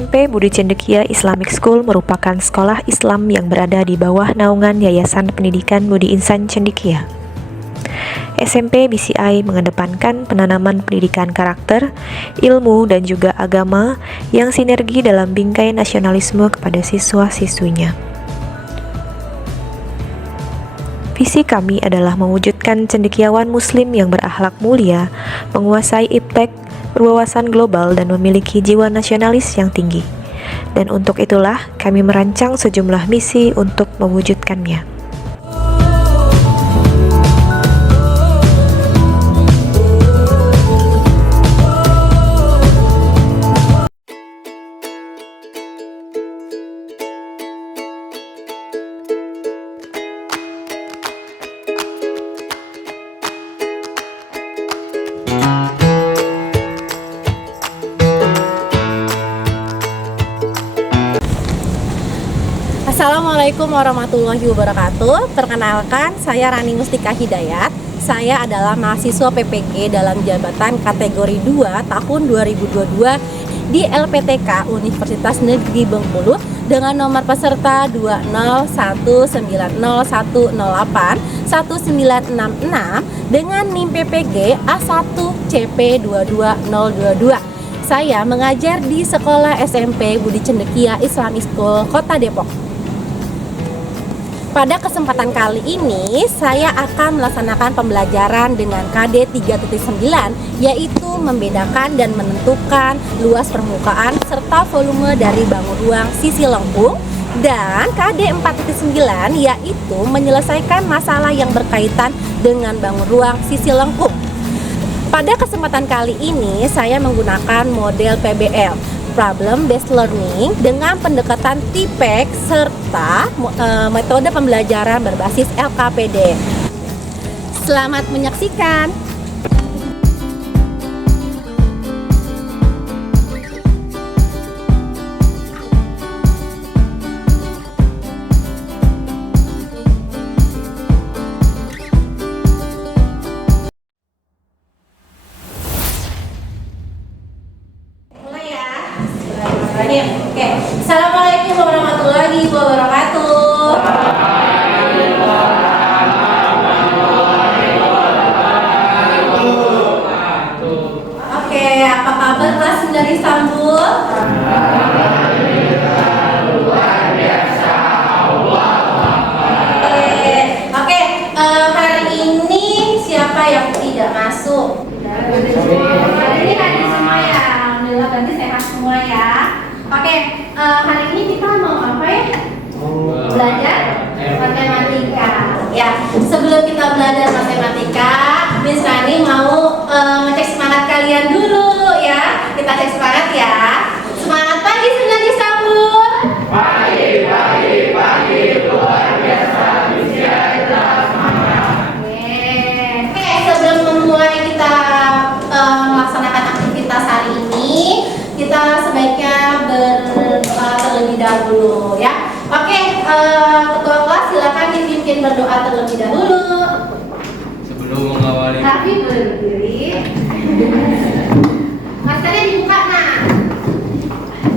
SMP Budi Cendekia Islamic School merupakan sekolah Islam yang berada di bawah naungan Yayasan Pendidikan Budi Insan Cendekia. SMP BCI mengedepankan penanaman pendidikan karakter, ilmu, dan juga agama yang sinergi dalam bingkai nasionalisme kepada siswa-siswinya. Visi kami adalah mewujudkan cendekiawan muslim yang berakhlak mulia, menguasai iptek, berwawasan global, dan memiliki jiwa nasionalis yang tinggi. Dan untuk itulah kami merancang sejumlah misi untuk mewujudkannya. Assalamualaikum warahmatullahi wabarakatuh. Perkenalkan, saya Rani Mustika Hidayat. Saya adalah mahasiswa PPG dalam jabatan kategori 2 tahun 2022 di LPTK Universitas Negeri Bengkulu dengan nomor peserta 20190108196 dengan NIM PPG A1CP22022. Saya mengajar di Sekolah SMP Budi Cendekia Islamic School Kota Depok. Pada kesempatan kali ini, saya akan melaksanakan pembelajaran dengan KD 3.9, yaitu membedakan dan menentukan luas permukaan serta volume dari bangun ruang sisi lengkung, dan KD 4.9 yaitu menyelesaikan masalah yang berkaitan dengan bangun ruang sisi lengkung. Pada kesempatan kali ini, saya menggunakan model PBL, Problem Based Learning, dengan pendekatan TPEC serta metode pembelajaran berbasis LKPD. Selamat menyaksikan. Oke. Assalamualaikum warahmatullahi wabarakatuh. Oke, apa kabar kelas 9 Istanbul? Oke, hari ini siapa yang tidak masuk? Hari ini hadir semua ya. Alhamdulillah, berarti sehat semua ya. Oke, hari ini kita mau apa ya? Belajar matematika. Ya, sebelum kita belajar matematika, Miss Rani mau ngecek semangat kalian dulu ya. Kita cek semangat ya. Semangat pagi 9 Istanbul. Pagi, luar biasa. Oke, sebelum memulai kita melaksanakan aktivitas hari ini, kita sebaiknya berdoa terlebih dahulu ya. Oke, ketua kelas silakan dipimpin berdoa terlebih dahulu. Sebelum mengawali Tapi berdiri. Maskernya dibuka nah.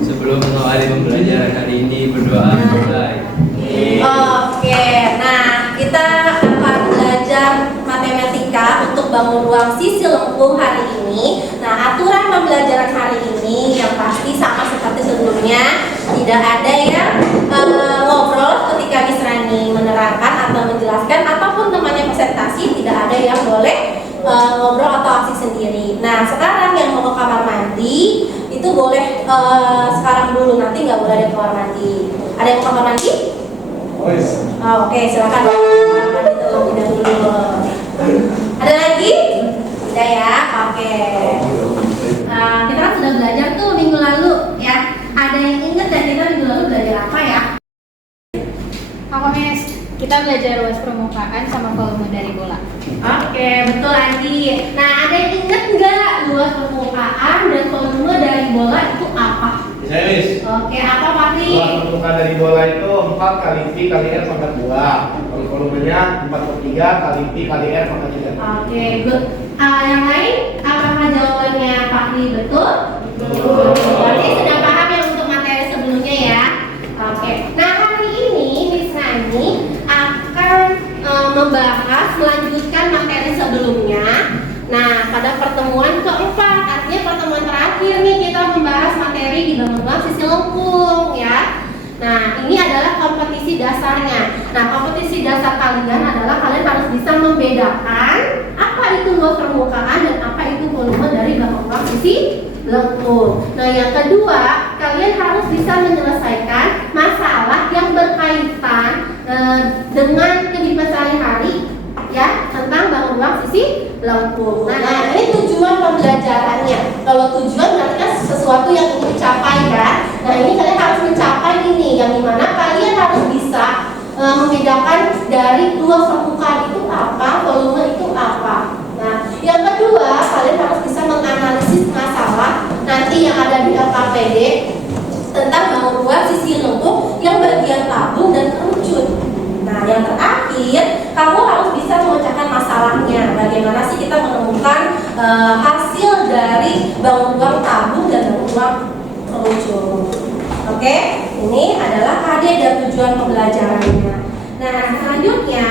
Sebelum mengawali pembelajaran hari ini, berdoa mulai. Oke, nah kita akan belajar matematika untuk bangun ruang sisi lengkung hari ini. Nah, aturan pembelajaran hari ini yang pasti sama seperti sebelumnya, tidak ada yang ngobrol ketika Miss Rani menerangkan atau menjelaskan, ataupun temannya presentasi, tidak ada yang boleh ngobrol atau aksi sendiri. Nah, sekarang yang mau ke kamar mandi itu boleh sekarang dulu, nanti nggak boleh ada kamar mandi. Ada yang mau kamar mandi? Oke, silakan kamar mandi terlebih dahulu. Ada lagi? Tidak ya? Oke. Kita kan sudah belajar tuh minggu lalu ya. Ada yang ingat dan kita minggu lalu belajar apa ya? Apa Miss? Kita belajar luas permukaan sama volume dari bola. Oke, betul Andi. Nah, ada yang ingat nggak luas permukaan dan volume dari bola itu apa? Bisa Miss. Oke, apa Pak Ri? Luas permukaan dari bola itu 4 kali V kali R pangkat 2. Kalau volumenya 4/3 kali V kali R pangkat 3. Oke, good. Yang lain, apakah jawabannya Pak Ri betul? Betul. Berarti sudah paham yang untuk bangun ruang sisi lengkung ya. Nah, ini adalah kompetisi dasarnya. Nah, kompetisi dasar kalian adalah kalian harus bisa membedakan apa itu luas permukaan dan apa itu volume dari bangun ruang sisi lengkung. Nah, yang kedua, kalian harus bisa menyelesaikan masalah yang berkaitan dengan kehidupan sehari-hari ya, tentang bangun ruang sisi lengkung. Nah, ini tujuan pembelajarannya. Kalau tujuan berarti kan sesuatu yang ingin dicapai kan. Nah, ini kalian harus mencapai ini, yang dimana kalian harus bisa membedakan dari luas permukaan itu apa, volume itu apa. Nah, yang kedua, kalian harus bisa menganalisis masalah nanti yang ada di LKPD tentang bangun ruang sisi lengkung yang bagian tabung dan kerucut. Nah, yang terakhir, kamu harus bisa memecahkan masalahnya. Bagaimana sih kita menemukan hasil dari bangun ruang tabung dan bangun ruang kerucut. Oke, ini adalah KD dan tujuan pembelajarannya. Nah, selanjutnya,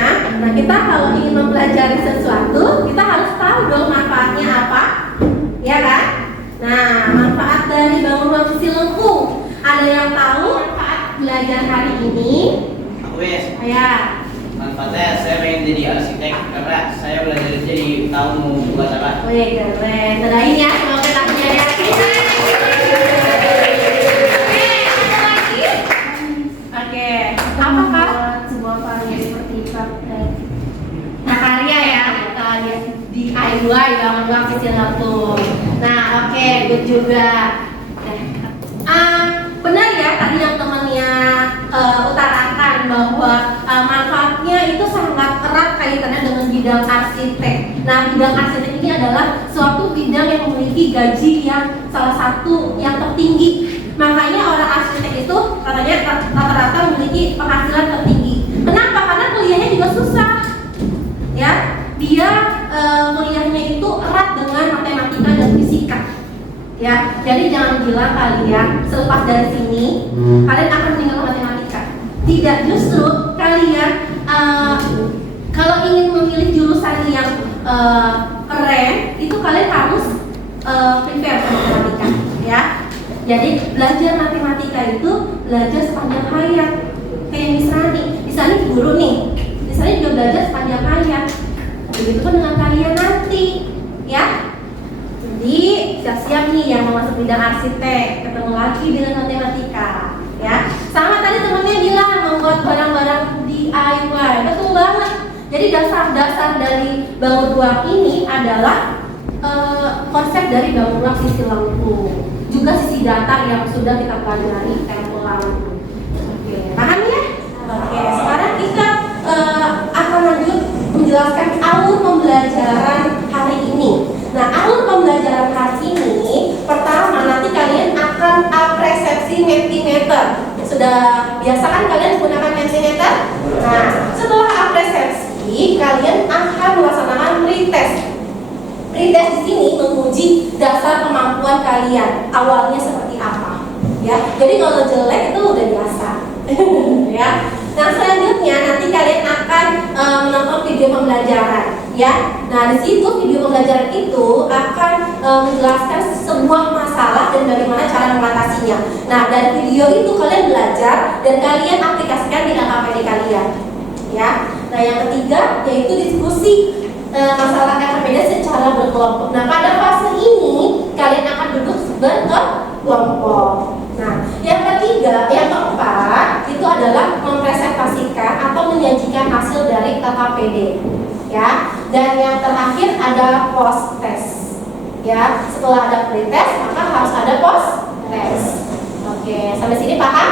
kita kalau ingin mempelajari sesuatu, kita harus tahu dong manfaatnya apa, ya kan? Nah, manfaat dari bangun ruang sisi lengkung. Ada yang tahu manfaat belajar hari ini? Aku ya. Ya. Manfaatnya saya pengen jadi arsitek karena saya belajar jadi tahu mau buat apa. Wih, keren. Doain ya, semoga aku jadi arsitek. Oke, apa kak? Sebuah karya seperti Nah, karya ya, DIY bangun ruang sisi lengkung. Nah, oke, good juga. Benar ya tadi yang temannya utarakan bahwa manfaatnya itu sangat erat kaitannya dengan bidang arsitek. Nah, bidang arsitek ini adalah suatu bidang yang memiliki gaji yang salah satu yang tertinggi. Makanya orang arsitek itu katanya rata-rata memiliki penghasilan tertinggi. Kenapa? Karena kuliahnya juga susah. Ya, dia kuliahnya itu erat dengan matematika dan fisika. Ya, jadi jangan bilang kalian selepas dari sini kalian akan meninggalkan matematika. Tidak, justru kalian kalau ingin memilih jurusan yang keren, itu kalian harus prepare matematika. Ya, jadi belajar matematika itu belajar sepanjang hayat. Kayak Miss Rani guru nih. Miss Rani juga belajar sepanjang hayat. Begitu pun dengan kalian nanti, ya. Jadi siap-siap nih yang mau masuk bidang arsitek, ketemu lagi dengan matematika, ya. Sama tadi temennya bilang membuat barang-barang DIY, betul banget. Jadi dasar-dasar dari bangun ruang ini adalah konsep dari bangun ruang sisi lengkung, juga sisi datar yang sudah kita pelajari tempo lalu. Oke, paham ya? Oke, sekarang kita akan lanjut menjelaskan alur pembelajaran hari ini. Nah, alur pembelajaran hari ini, pertama nanti kalian akan apresepsi mentimeter. Sudah biasa kan kalian menggunakan mentimeter? Nah, setelah apresepsi, kalian akan melaksanakan pretest. Pretest di sini menguji dasar kemampuan kalian. Awalnya seperti apa? Ya, jadi kalau jelek itu udah biasa. Ya. Nah, selanjutnya nanti kalian akan menonton video pembelajaran, ya. Nah, di situ video pembelajaran itu akan menjelaskan sebuah masalah dan bagaimana cara mengatasinya. Nah, dari video itu kalian belajar dan kalian aplikasikan di LKPD kalian, ya. Nah, yang ketiga yaitu diskusi masalah LKPD secara berkelompok. Nah, pada fase ini kalian akan duduk berkelompok. Nah, yang keempat itu adalah mempresentasikan atau menyajikan hasil dari LKPD, ya. Dan yang terakhir ada post test, ya. Setelah ada pre-test maka harus ada post test. Oke, sampai sini paham?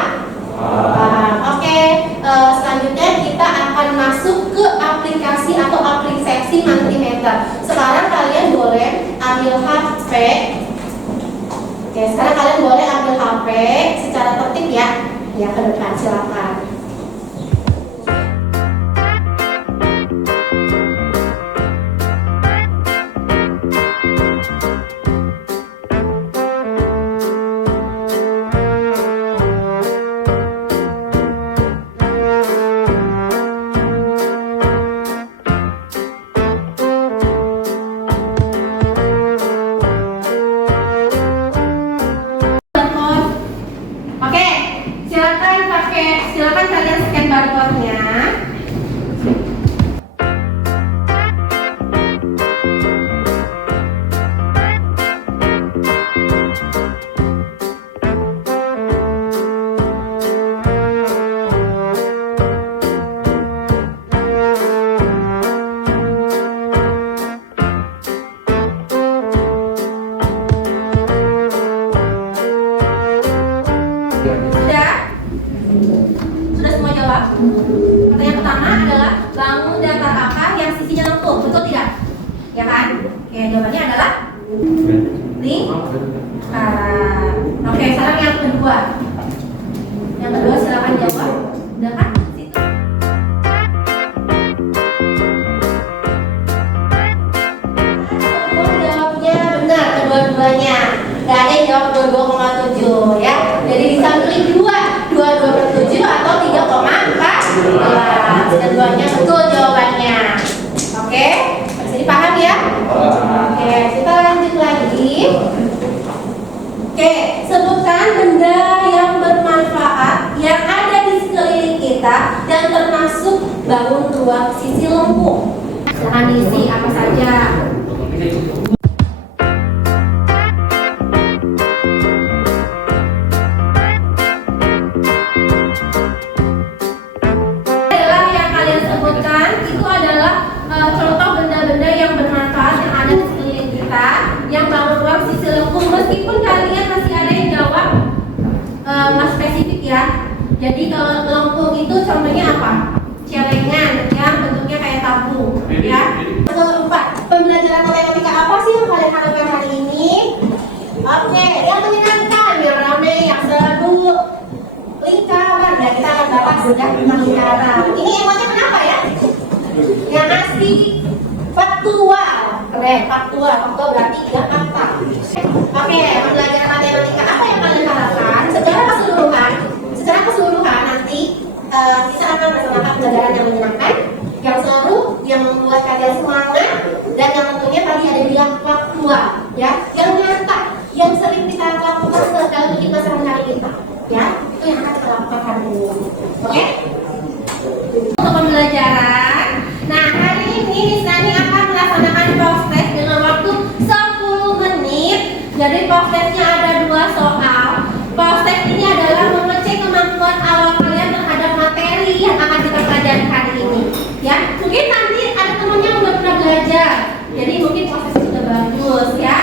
Paham. Oke, selanjutnya kita akan masuk ke aplikasi atau aplikasi Mentimeter. Sekarang kalian boleh ambil HP. Oke, sekarang kalian boleh ambil HP secara tertib ya. Ya, ke depan silakan. ya kan? Oke, jawabannya adalah lingkaran. Oke, sekarang yang kedua. Yang kedua silakan jawab. Udah kan? Situ. Jawabnya benar kedua-duanya. Gak ada yang jawab 22,7 ya. Jadi bisa pilih 22/7 atau 3,14. Keduanya betul jawabannya. Oke, masih dipaham ya? Oke, kita lanjut lagi. Oke, sebutkan benda yang bermanfaat yang ada di sekeliling kita dan termasuk bangun ruang sisi lempung. Silahkan diisi apa saja. Adalah yang kalian sebutkan itu adalah contoh benda-benda yang bermanfaat yang ada di sekeliling kita yang bangun ruang sisi lempung. Meskipun kalian masih ada yang jawab nggak spesifik ya. Jadi kalau lempung itu contohnya apa? Celengan yang bentuknya kayak tabung ya. Nomor 4, pembelajaran matematika apa sih yang kalian lakukan hari ini? Oke, yang menyenangkan, yang ramai, yang seru, lingkaran ya, kita akan bahas ya tentang lingkaran. Ini emangnya kenapa ya? Yang asli faktual, keren, faktual berarti tidak fakta. Oke, pembelajaran matematika apa yang kalian harapkan? Secara keseluruhan nanti kita akan melaksanakan pembelajaran yang menyenangkan, yang seru, yang membuat kalian semangat, dan yang tentunya tadi ada bilang faktual, ya, yang nyata, yang sering kita lakukan dalam kehidupan sehari-hari kita, ya, itu yang akan kita lakukan hari ini. Oke? Untuk pembelajaran, nah hari ini Nisani akan melaksanakan proses dengan waktu 10 menit. Jadi prosesnya ada 2 soal. Proses ini adalah mengecek kemampuan awal kalian terhadap materi yang akan kita pelajari hari ini. Ya, mungkin nanti ada teman yang udah pernah belajar, jadi mungkin prosesnya sudah bagus ya.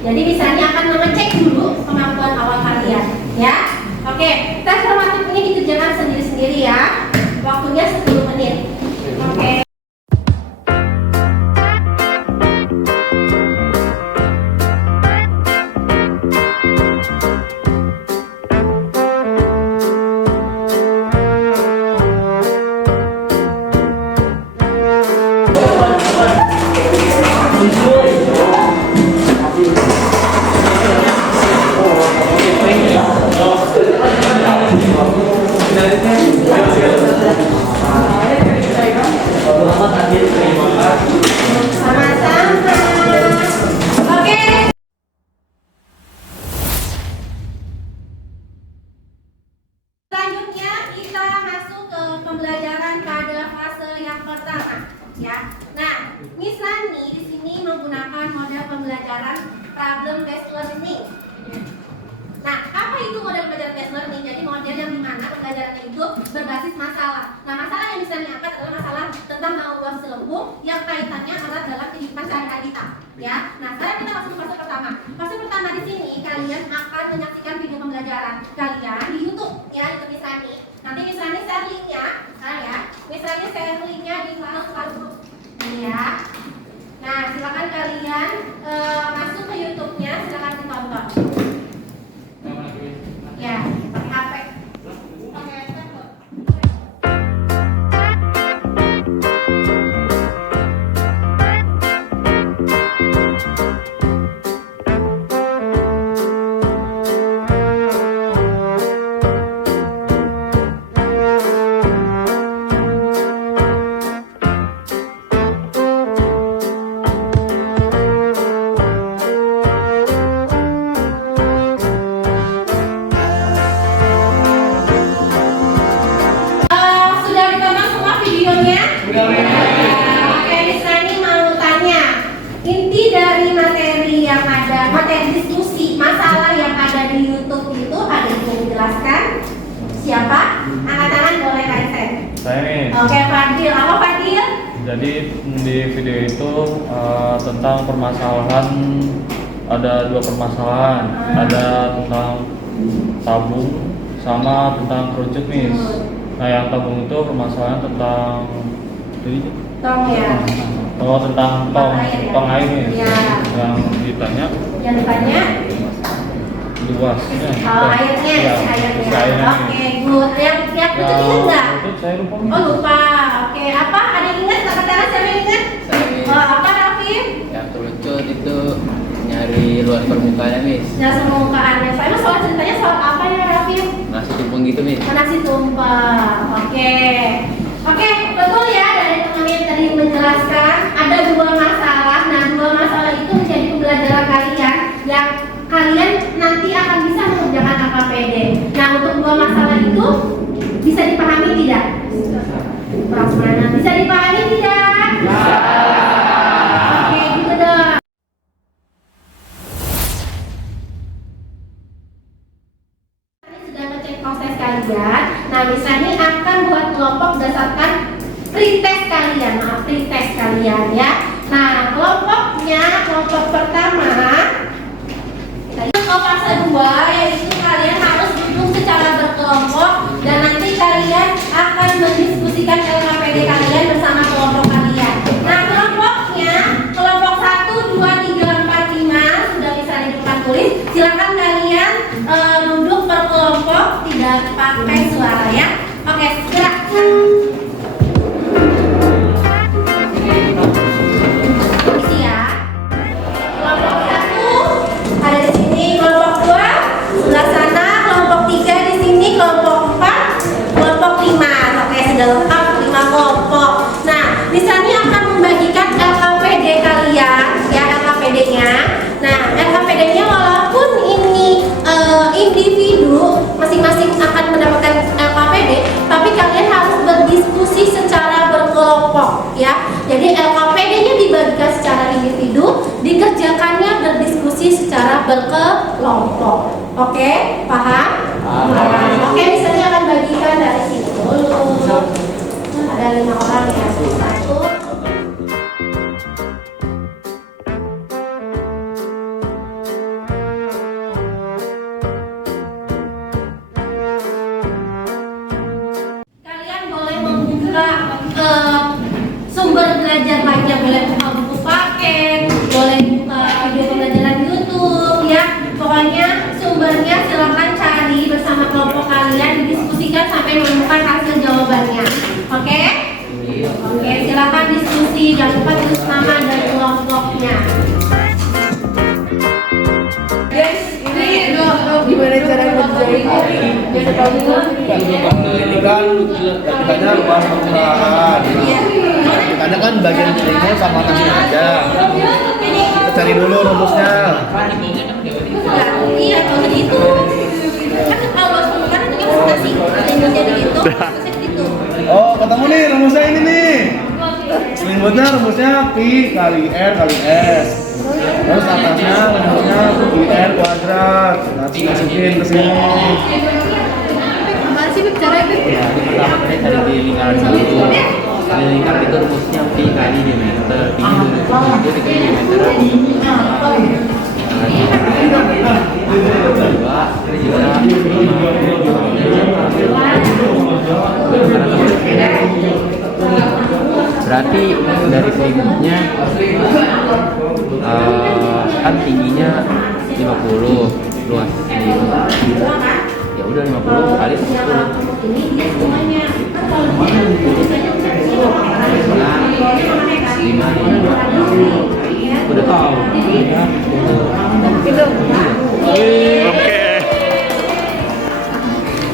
Jadi misalnya akan mengecek dulu kemampuan awal kalian, ya. Oke, tes formatif ini dikerjakan sendiri-sendiri ya. Waktunya 10 menit. Oke. Sama-sama. Oke. Selanjutnya kita masuk ke pembelajaran pada fase yang pertama, ya. Nah, Miss Rani di sini menggunakan model pembelajaran problem based learning. Nah, apa itu model pembelajaran based learning? Jadi model yang dimana pembelajarannya itu berbasis masalah. Nah, masalah yang bisa diangkat adalah masalah tentang bangun ruang sisi lempung yang kaitannya erat dalam kehidupan sehari-hari kita. Ya, nah sekarang kita masuk ke fase pertama. Fase pertama di sini kalian akan menyaksikan video pembelajaran kalian di YouTube, ya, itu Miss Rani. Nanti Miss Rani share linknya, nah ya, Miss Rani share linknya di file grup. Ya. Nah, silakan kalian masuk ke YouTube-nya, silakan ditonton. Ya, pakai HP. Pakai tablet. Sudah ditonton semua videonya? Oke, Miss Rani mau tanya, inti dari materi yang ada, materi diskusi masalah yang ada di YouTube itu ada yang dijelaskan? Siapa? Angkat tangan boleh Kaisen. Saya nih. Oke, Fadil. Apa Fadil? Jadi di video itu tentang permasalahan, ada 2 permasalahan, ada tentang tabung sama tentang kerucut, Miss. Nah, yang tabung itu permasalahan tentang Tong ya. Oh, tentang tong air nih. Iya. Yang ditanya Yang ditanya luasnya. airnya, Iya, airnya. airnya. Oke, good. Yang Pucuk ingat nggak? Pucuk saya lupa. Oh lupa. Oke, apa? Ada yang ingat? Angkat tangan, siapa yang ingat? Oh, apa Rafif? Yang kerucut itu nyari luas permukaannya, Miss. Nasi permukaannya. Saya soal ceritanya soal apa ya Rafif? Nasi tumpeng gitu, Miss. Nasi tumpeng. Oke. Oke, betul ya dari teman yang tadi menjelaskan ada dua masalah. Nah, dua masalah itu menjadi pembelajaran kalian yang kalian nanti akan bisa mengerjakan AKPD. Nah, untuk dua masalah itu bisa dipahami tidak? Prasmanan bisa dipahami tidak? Oke, gitu dong. Ini sudah ngecek proses kalian. Nah, misalnya akan buat kelompok berdasarkan pretest kalian, pretest kalian ya. Nah, kelompok pertama kita ke fase 2, yaitu kalian harus duduk secara berkelompok dan nanti kalian akan mendiskusikan LKPD kalian bersama kelompok kalian. Nah, kelompoknya kelompok 1, 2, 3, 4, 5 sudah bisa di depan tulis. Silakan kalian duduk berkelompok, tidak pakai suara ya. Oke, silakan. Isi ya. Kelompok 1 ada di sini, kelompok 2 sebelah sana, kelompok 3 di sini, kelompok 4, kelompok 5. Oke, sudah lengkap 5 kelompok. Nah, misalnya akan membagikan LKPD kalian ya, LKPD-nya. Nah, LKPD-nya walaupun ini individu masing-masing akan mendapatkan LKPD, tapi kalian harus berdiskusi secara berkelompok ya. Jadi LKPD-nya dibagikan secara individu, dikerjakannya berdiskusi secara berkelompok. Oke, paham? Paham. Oke, misalnya akan bagikan dari sini dulu. Ada 5 orang ya. 1. Kalian boleh membuka sumber belajar lainnya, boleh buka buku paket, boleh buka video pembelajaran YouTube ya. Pokoknya sumbernya silakan cari bersama kelompok kalian, didiskusikan sampai menemukan hasil jawabannya. Oke? Oke, silakan diskusi, jangan lupa tulis nama dan kelompoknya. Guys, ini gimana cara ngerjain yang kamu Ini kan kita luas permukaan. Kita kan bagian timun sama nasi aja. Kita cari dulu rumusnya. Iya, kalau gitu. Kan kalau permukaan itu kan nasi, yang jadi gitu, prosesnya gitu. Oh, ketemu nih rumusnya ini nih. Selimutnya rumusnya Pi kali R kali S. Terus atasnya rumusnya Pi R kuadrat. Nanti masukin ke sini. Gimana sih caranya, Bib? Ya, ini pertama kita cari di lingkaran dulu. Di lingkaran itu rumusnya pi kali diameter. Pi itu dikali diameter. Berarti dari selimutnya kan tingginya 50, luas ya udah 50 kali 10. Ini dia semuanya. Udah tahu.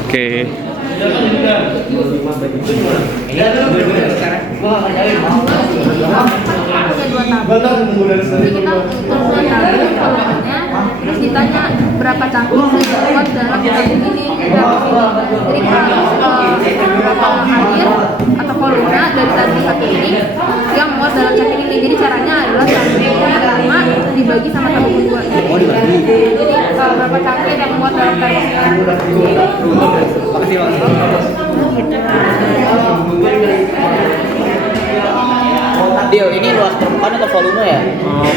Oke. Bentar tunggu dari sini. Terus ditanya berapa cangkir sedapat dalam tabung ini. Jadi berapa air atau volume dari tabung satu ini yang muat dalam cangkir ini. Jadi caranya adalah cangkir yang pertama dibagi sama tabung kedua. Jadi berapa cangkir yang muat dalam tabung ini. Dio, ini luas permukaan atau volume ya?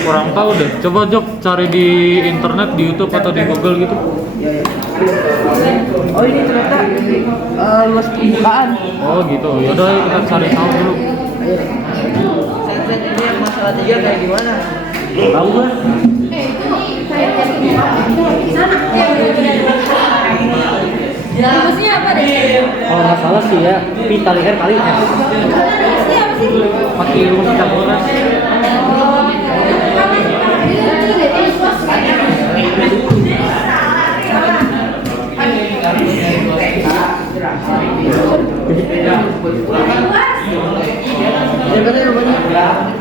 Kurang tahu deh. Coba Jok cari di internet, di YouTube atau di Google gitu. Oh ini ternyata luas permukaan. Oh gitu. Yaudah kita cari tahu dulu. Ayo. salah 3 kayak gimana? Tahu kan? Rumusnya apa deh? Kalau nggak salah sih ya, pi kali r kali s. Pakai rumus campuran.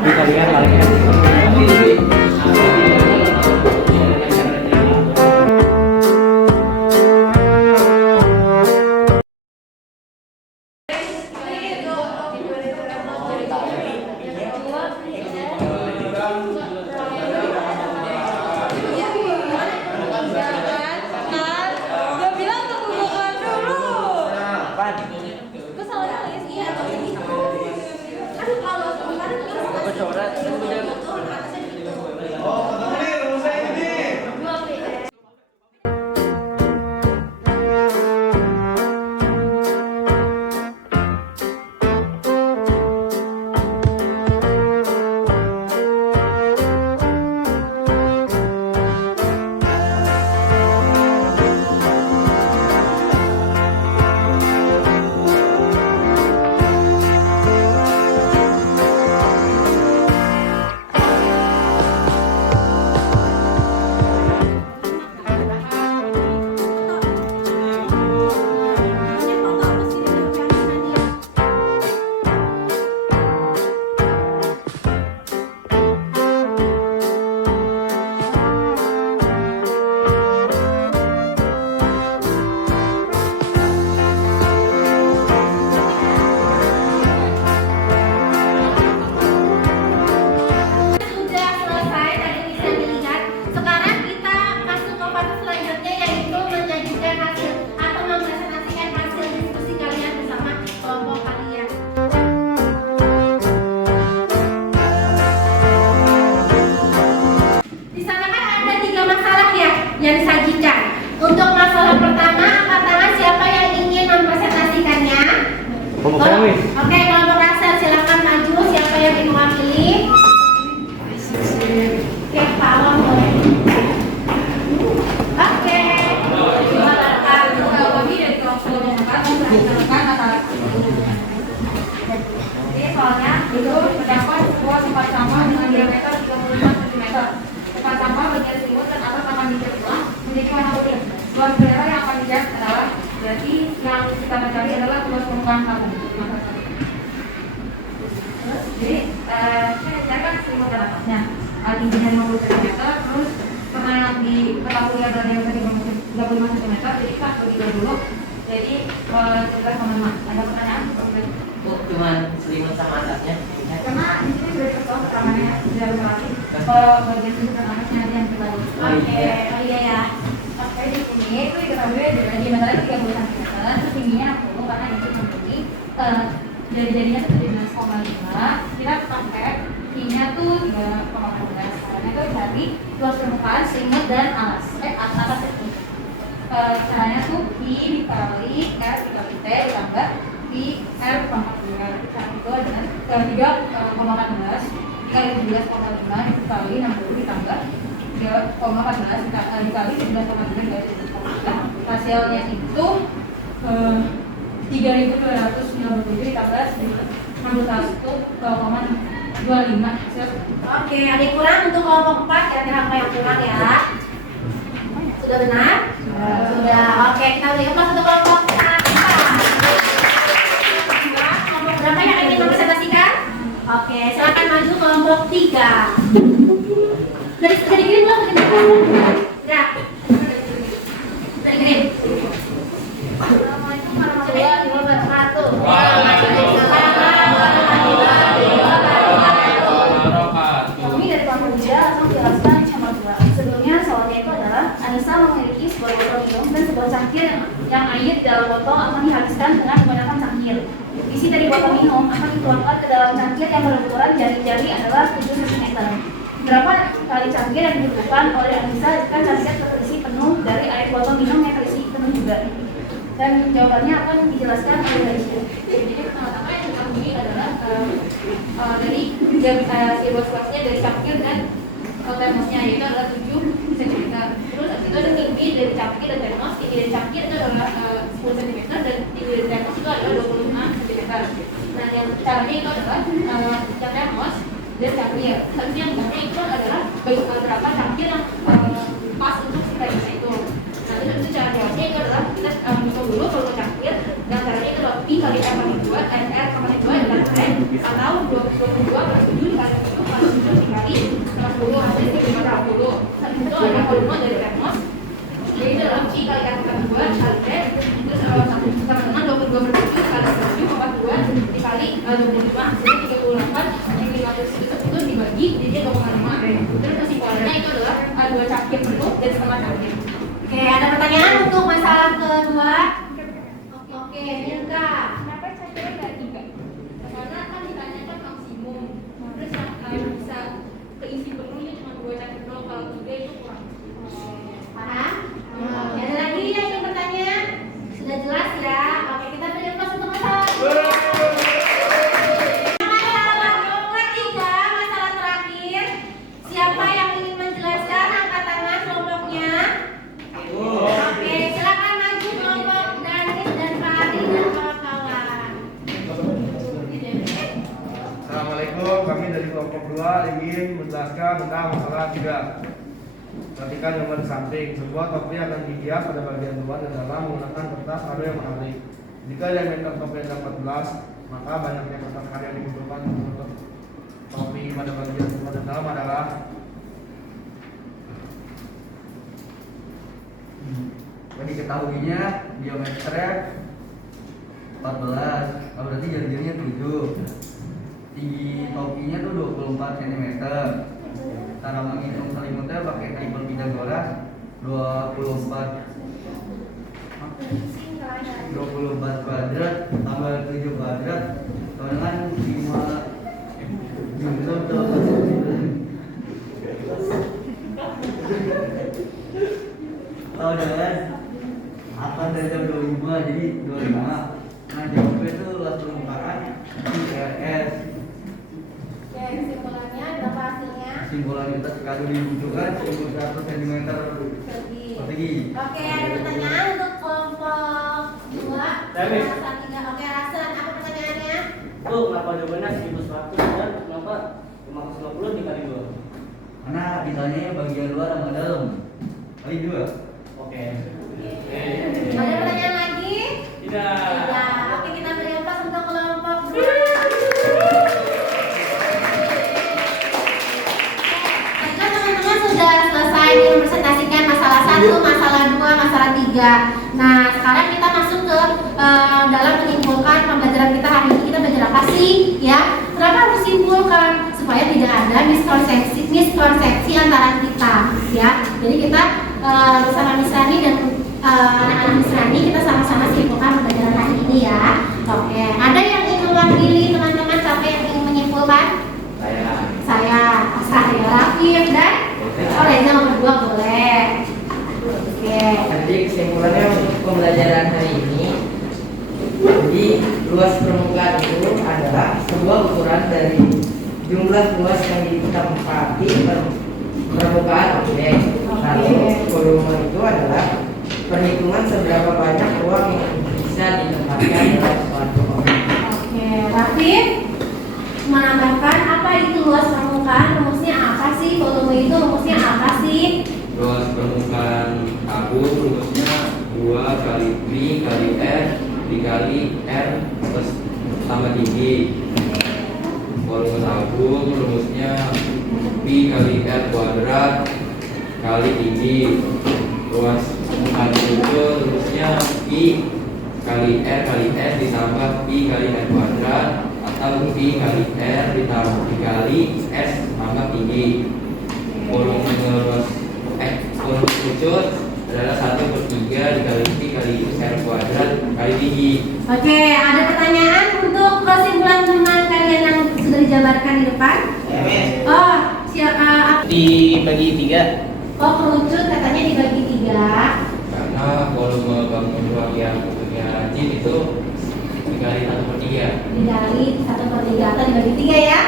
Pi kali r kali s. yang disajikan. Untuk masalah pertama, angkat tangan siapa yang ingin mempresentasikannya? Oke, kelompok Raksasa silakan maju. Siapa yang ingin mewakili? Oke, Pak Awam boleh. Oke. Jadi soalnya itu terdapat sebuah tempat sampah dengan diameter 35 cm. Tempat sampah bagian selimut dan atas akan dicat ulang menjadi warna putih. Luas bendera yang akan dicat adalah berarti yang kita mencari adalah luas permukaan tabung. Jadi saya carikan selimut dan atasnya tingginya 50 cm, terus karena yang diketahui adalah diameter 35 cm, jadi kita bagi dulu. Jadi kita sama ada pertanyaan? Oh, cuman selimut sama atasnya. Karena di sini sudah diketahui pertamanya sudah berarti kalau bagian selimut dan atasnya ada yang terbalik. Oke, oh iya ya. Oke, di sini itu diketahui dari diameternya 30 cm, terus tingginya 60 karena itu memberi jadinya itu 17,5. Kita pakai tingginya tuh 3,15. Karena itu dari luas permukaan selimut dan atas itu. Caranya tuh pi dikali r dikali t ditambah pi r pangkat 2. Cara itu dengan 3,14 dikali 17,5 dikali 60 ditambah 3,14 dikali 17,5 dikali 17,5. Hasilnya itu 3.297 ditambah 61,25. Oke, ada yang kurang untuk kelompok 4, kira-kira apa yang kurang ya? Sudah benar? Sudah. Oke, kita lihat mas untuk kelompok 4. Kelompok berapa yang ingin mempresentasikan? Oke, silakan maju kelompok 3. Dari kirim belum? Ya. Dari kirim. Assalamualaikum warahmatullahi wabarakatuh. Kami dari kelompok 3 langsung menjelaskan nomor 2. Sebelumnya soalnya itu adalah Anissa memiliki sebuah botol minum dan sebuah cangkir yang air di dalam botol akan dihabiskan dengan menggunakan cangkir. Isi dari botol minum akan dituangkan ke dalam cangkir yang berukuran jari-jari adalah 7 cm. Berapa kali cangkir yang dibutuhkan oleh Anissa jika cangkir terisi penuh dari air botol minum yang terisi penuh juga? Dan jawabannya akan dijelaskan oleh Aisyah. Jadi pertama-tama yang diketahui adalah dari si luas-luasnya dari cangkir dan termosnya, yaitu adalah 7 cm. Terus itu ada tinggi dari cangkir dan termos. Tinggi dari cangkir itu adalah 10 cm dan tinggi dari termos itu adalah 26 cm. Nah, yang caranya itu adalah yang termos dan cangkir. Harusnya yang caranya itu adalah berapa cangkir yang pas untuk si termos itu. Nah, itu cara jawabnya itu adalah kita hitung dulu kalau cangkir. Dan caranya itu adalah pi kali r kali 2, r kali 2 adalah n, atau 22 per 7 dikali 7 kali 7 dikali 50 hasil 50. Itu adalah volume dari termos. Jadi itu adalah pi kali r kali 2 kali n. Terus sama dengan 22 per 7 kali 7 42 dikali 25 hasilnya 38 yang 510 dibagi jadi 2,5. Terus kesimpulannya itu adalah 2 cangkir penuh dan setengah cangkir. Oke, ada pertanyaan untuk masalah kedua? Oke, Mirka. Kenapa cangkirnya nggak 3? Karena kan ditanyakan maksimum. Terus yang bisa keisi penuhnya cuma 2 cangkir doang, kalau 3 itu kurang. Paham? Oke, ada lagi yang ingin bertanya? Sudah jelas ya? Oke, kita beri aplaus untuk masalah masalah ketiga, masalah terakhir. Siapa yang ingin menjelaskan? Angkat tangan kelompoknya. Oke, silakan maju kelompok Danis dan Pak Adi dan kawan-kawan. Assalamualaikum, kami dari kelompok 2 ingin menjelaskan tentang masalah 3. Perhatikan gambar di samping. Sebuah topi akan dihias pada bagian luar dan dalam menggunakan kertas kado yang menarik. Jika diameter topi ada 14, maka banyaknya kertas kado yang dibutuhkan untuk menutup topi pada bagian luar dan dalam adalah Diketahuinya diameternya 14, berarti jari-jarinya 7. Tinggi topinya tuh 24 cm. Cara menghitung selimutnya pakai tripel Pythagoras 24 kuadrat tambah 7 kuadrat sama dengan 5 jumlah dengan 8 dari 25 jadi 25. Nah, jawabnya itu luas permukaan IRS. Oke, kesimpulannya berapa hasilnya? Simbolan kita sekali dibutuhkan 100 cm persegi. Oke, ada pertanyaan untuk kelompok 2. Danis. Masalah 3. Oke, Rasen, apa pertanyaannya? Bu, kenapa jawabannya 1100 dan kenapa 550 dikali 2? Karena ditanya bagian luar sama dalam. Kali 2. Oke. Ada pertanyaan lagi? Tidak. Ya, oke, kita beri aplaus untuk kelompok 2. Baiklah teman-teman, sudah selesai mempresentasikan masalah 1, masalah 2, masalah 3. Nah, sekarang kita masuk ke dalam menyimpulkan pembelajaran kita hari ini. Kita belajar apa sih? Ya, kenapa harus simpulkan? Supaya tidak ada miskonsepsi antara kita. Ya, jadi kita bersama Miss Rani dan anak-anak Miss Rani kita sama-sama simpulkan pembelajaran hari ini ya. Oke, ada yang ingin mewakili teman-teman? Siapa yang ingin menyimpulkan? Saya Rafif dan Reza nomor 2 boleh. Oke. Jadi kesimpulannya untuk pembelajaran hari ini, jadi luas permukaan itu adalah sebuah ukuran dari jumlah luas yang ditempati permukaan objek. Lalu volume itu adalah perhitungan seberapa banyak ruang yang bisa ditempatkan dalam suatu objek. Oke, Rafif menambahkan apa itu luas permukaan, rumusnya apa sih? Volume itu rumusnya apa sih? Luas permukaan tabung rumusnya 2 kali pi kali r dikali r plus tambah tinggi. Volume tabung rumusnya pi kali r kuadrat kali tinggi. Luas permukaan itu rumusnya pi kali r kali s ditambah pi kali r kuadrat atau pi kali r ditambah dikali s tambah tinggi. Volume lucut adalah 1/3 dikali pi kali r kuadrat kali tinggi. Oke, ada pertanyaan untuk kesimpulan teman kalian yang sudah dijabarkan di depan? Oh, siapa? Dibagi 3. Oh, kerucut katanya dibagi 3. Karena volume bangun ruang yang bentuknya rajin itu dikali 1/3. Dikali 1/3 atau dibagi 3 ya?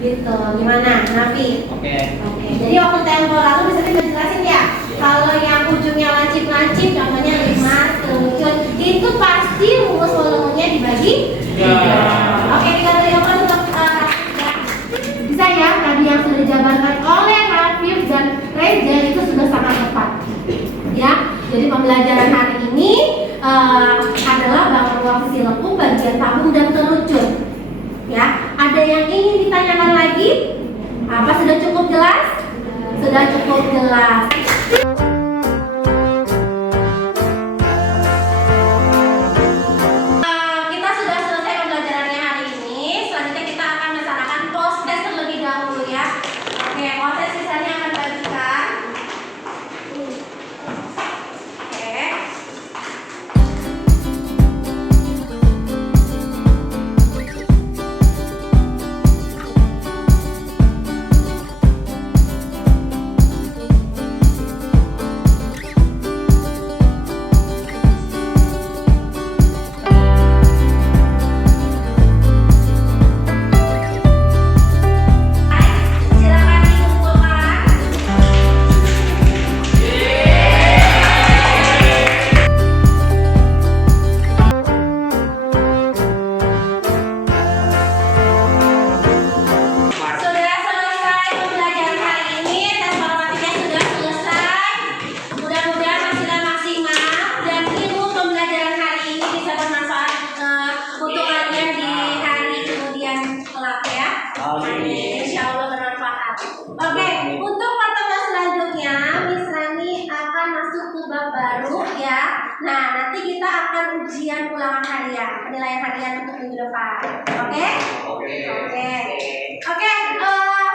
Gitu. Gimana, Nafi? Oke. Oke. Jadi waktu tempo lalu bisa kita jelasin ya. Kalau yang ujungnya lancip-lancip, contohnya 5 kerucut, itu pasti rumus volumenya dibagi 3. Oke, dikata yang untuk bisa ya, tadi yang sudah dijabarkan oleh Rafif dan Reza itu sudah sangat tepat. Ya, jadi pembelajaran hari ini adalah bangun ruang sisi lengkung bagian tabung dan kerucut. Ya, ada yang ingin ditanyakan lagi? Apa sudah cukup jelas? Sudah cukup jelas. Kita sudah selesai pembelajarannya hari ini. Selanjutnya kita akan melaksanakan post test terlebih dahulu ya. Oke, post test sisanya akan bagikan. Oke. Silakan dikumpulkan. Sudah selesai pembelajaran hari ini, tes matematikanya sudah selesai. Mudah-mudahan hasilnya maksimal dan ilmu pembelajaran hari ini bisa bermanfaat untuk kalian di hari kemudian kelak ya. Amin. Insya Allah bermanfaat. Oke, untuk pertemuan selanjutnya, Miss Rani akan masuk ke bab baru ya. Nah, nanti kita akan ujian ulangan harian, penilaian harian untuk minggu depan. Oke? Oke. Oke,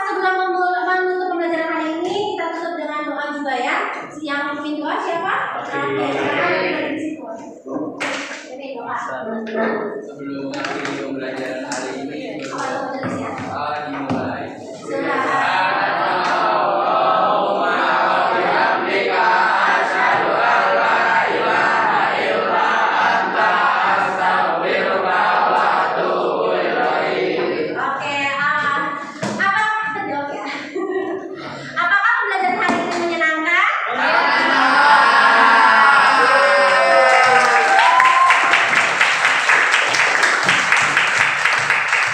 sebelum menutup pembelajaran hari ini, kita tutup dengan doa juga ya. Yang memimpin doa siapa? Oke, silakan di situ. Ini doa. Sebelum mengakhiri pembelajaran hari ini, Kalau tulis ya. dimulai. Oke, apa terjawab ya? Apakah pembelajaran hari ini menyenangkan?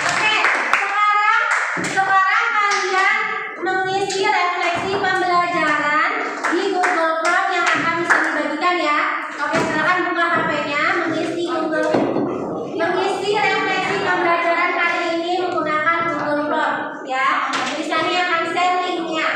Oke, sekarang kalian mengisi refleksi pembelajaran di Google Form yang akan bisa dibagikan ya. Oke, silakan buka HP-nya, mengisi refleksi pembelajaran hari ini menggunakan Google Form ya. Di sana akan share linknya.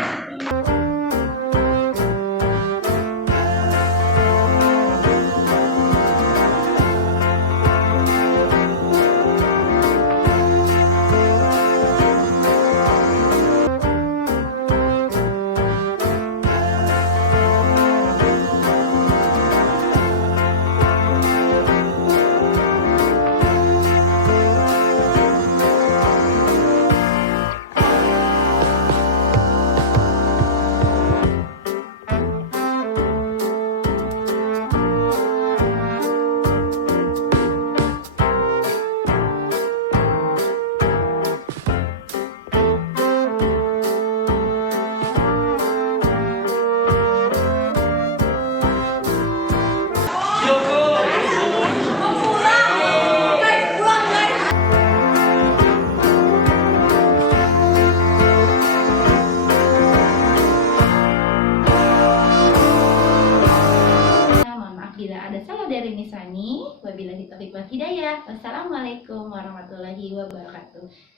Mohon maaf bila ada salah dari Miss Rani. Wabillahi taufiq wal hidayah. Wassalamualaikum warahmatullahi wabarakatuh.